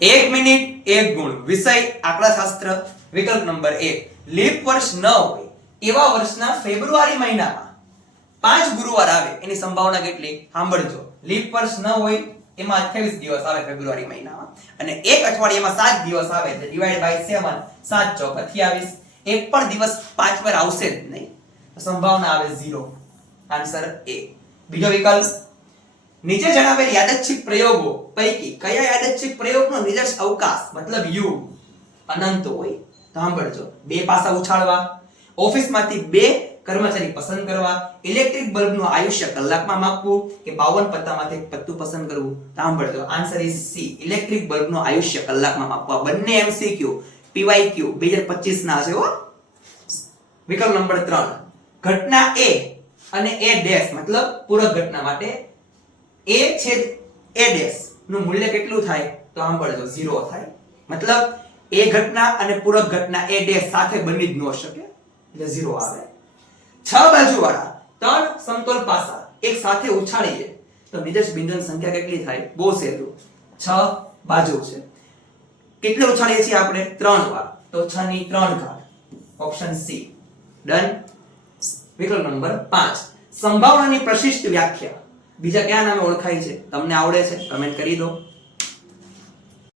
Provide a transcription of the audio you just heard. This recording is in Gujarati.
1 મિનિટ 1 ગુણ વિષય આંકડાશાસ્ત્ર વિકલ્પ નંબર 1 લીપ વર્ષ ન હોય એવા વર્ષના ફેબ્રુઆરી મહિનામાં 5 ગુરુવાર આવે એની સંભાવના કેટલી સાંભળજો લીપ વર્ષ ન હોય એમાં 28 દિવસ આવે ફેબ્રુઆરી મહિનામાં અને એક અઠવાડિયામાં 7 દિવસ આવે એટલે ડિવાઇડ બાય 7 7 ચોક 28 એક પણ દિવસ 5 વાર આવશે જ નહીં સંભાવના આવે 0 આન્સર A બીજો વિકલ્પ નીચે જણાવેલ યાદચ્છિક પ્રયોગો પૈકી કયા યાદચ્છિક પ્રયોગનો નિર્દેશ અવકાશ મતલબ યુ અનંત હોય તો સાંભળજો બે પાસા ઉછાળવા ઓફિસમાંથી બે કર્મચારી પસંદ કરવા ઇલેક્ટ્રિક બલ્બનું આયુષ્ય કલાકમાં માપવું કે 52 પત્તામાંથી એક પત્તું પસંદ કરવું તો સાંભળજો આન્સર ઇઝ સી ઇલેક્ટ્રિક બલ્બનું આયુષ્ય કલાકમાં માપવા બંને MCQ PYQ 2025 ના છે હો વિકલ્પ નંબર 3 ઘટના A અને A ડેશ મતલબ પૂરક ઘટના માટે A છેદ A ડેશ નું મૂલ્ય કેટલું થાય તો સાંભળજો 0 થાય મતલબ A ઘટના અને પૂરક ઘટના A ડેશ સાથે બની જ ન શકે એટલે 0 આવે 6 બાજુવાળા ત્રણ સમતોલ પાસા એક સાથે ઉછાળીએ તો નિર્દેશ બિંદુની સંખ્યા કેટલી થાય બહુ સહેલું 6 બાજુ છે કેટલે ઉછાળીએ છીએ આપણે 3 વાર તો 6 ની 3 ઘાત ઓપ્શન સી ડન વિકલ્પ નંબર 5 સંભાવનાની પ્રશિષ્ટ વ્યાખ્યા બીજા કયા નામે ઓળખાય છે તમને આવડે છે કમેન્ટ કરી દો